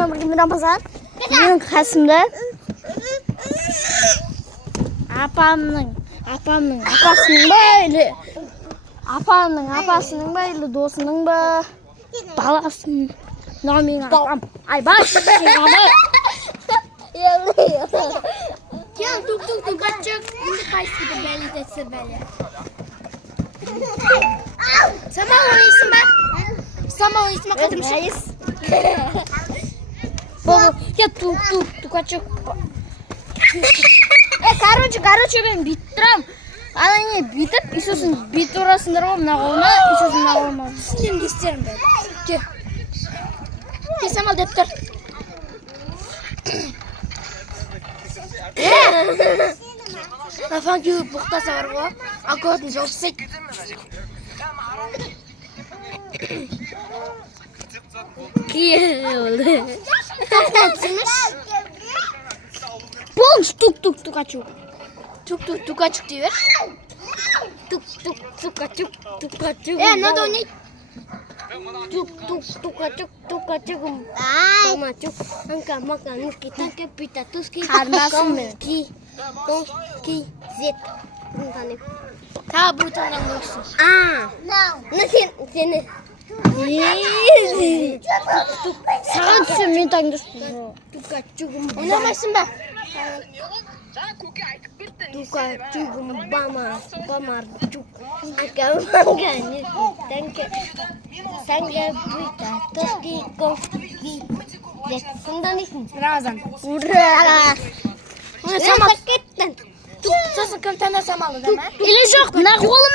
Рамазан. Менің қасымда апамның апасының ба или досының ба баласын. Мынау менің апам. Айбаш. Кел, тук-тук-тукачок. Енді қайсыды бәлетесір бәле. Самал ойнайсың ба? Самал ойнайсың ба, қадымшы? Я тук-тук-тукачок. Короче, мен бүйтіп тұрам. Ана не бүйтіп, и сосын бүйтіп ұрасыңдар ғой мына қолыма, и сосын мына қолыма. Түсінем не істерім бәле. Кел. Кел, Самал деп тұр. Нафан кеуіп бұқтаса бар ғой. Аккуратный жауып сәйт. Келді. Тоқтап сіңіш. Полностью тук-тук-тукачок. Тук-тук-тукачок дей бер. Тук-тук-тукачок. Надо ойнайды. Тук-тук-тукачок. Томачок. Анка-мака, нуски, танка, пита, туски. Қарындасым мен. Ки, зет. Тағы бір таңнан көрсің. Сені. Саған түсем мен таңдырсын. Ойнамайсың ба? Tukachugum bamar-chuk. Akamanga niki tanke. Sanga pita toski koski. Сонда несің? Рамазан. Ура! Самал кеттің. Сосын кім таңда Самалы да ма? Или жоқ, мына қолым.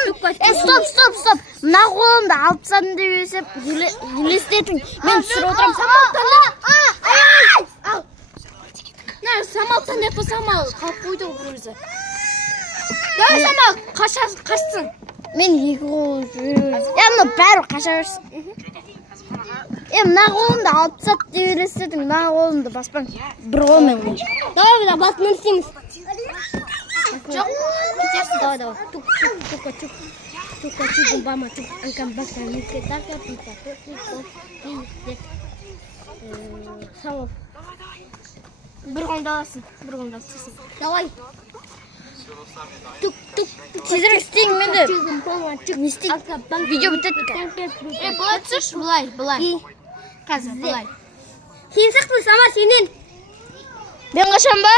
Стоп. Мына қолымды алып тастадым деп есеп елестетің. Мен түсіріп отырам. Самал таңда. Самал таңда по Самал. Қалып қойды ғой өзі. Давай Самал, қашсың. Мен екі қолым жүріп. Мына бәрі қаша берсін. Мына қолымды алып тастады деп елестетің. Мына қолымды баспаң. Бір қолмен қой. Давай біз басын істейміз. Жоқ, кетерсің. Давай. Tukachugum bamar-chuk. Анка-мака, нуски, танка, пита, тоски коски. Самал. Бір қолымды аласың. Давай. Тезірек істейін менде. Не істейін? Видео бітеді. Бұлай түсірші, бұлай. Қазір, бұлай. Сен сақтың, Самал, сенен. Мен қашан ба?